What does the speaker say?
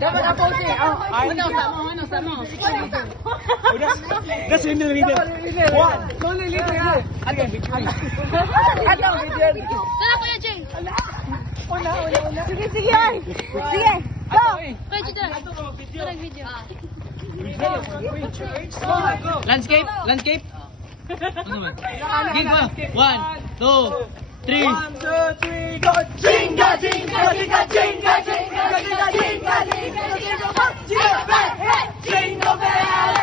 Dapat ako siya. Ano, sama. Udah. Gas ini leader. One. Tuloy leader. Ato, video. Sana Kuya Jay. Una. Sige, sige, ay. Sige, go. Kuya Jay, tara. Video. Landscape. Ano ba? Game ba? 1, 2, 3. 1, 2, 3, go! Jinga, jinga, jinga, jinga, jinga, jinga, jinga, jinga, jinga, jinga, jinga, jinga, jinga, jinga,